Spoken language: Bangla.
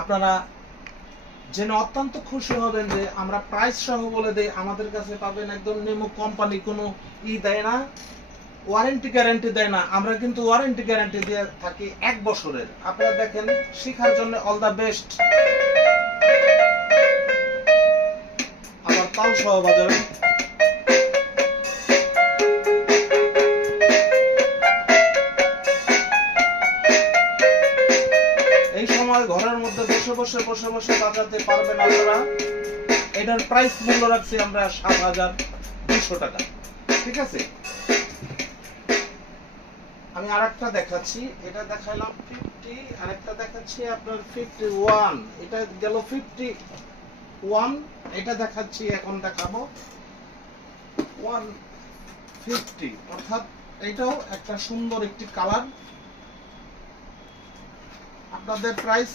আপনারা জেনে অত্যন্ত খুশি হবেন যে আমরা প্রাইস সহ বলে দেই, আমাদের কাছে পাবেন একদম নিমু কোম্পানি কোনো দেয় না, ওয়ারেন্টি গ্যারান্টি দেয় না। আমরা কিন্তু ওয়ারেন্টি গ্যারান্টি দিয়ে থাকি 1 বছরের। আপনারা দেখেন, শেখার জন্য অল দা বেস্ট। আবার তাল সহ বাজাবেন। এই সময় ঘরের মধ্যে বসে বসে বাজাতে পারবেন আপনারা। এটার প্রাইস মূল্য রাখছি আমরা ৭,২০০ টাকা। ঠিক আছে, আমি আরেকটা দেখাচ্ছি। এটা দেখাইলাম 50, আরেকটা দেখাচ্ছি আপনার 51। এটা গেল 51, এটা দেখাচ্ছি, এখন দেখাবো 150। অর্থাৎ এটাও একটা সুন্দর একটি কালার। আপনাদের প্রাইস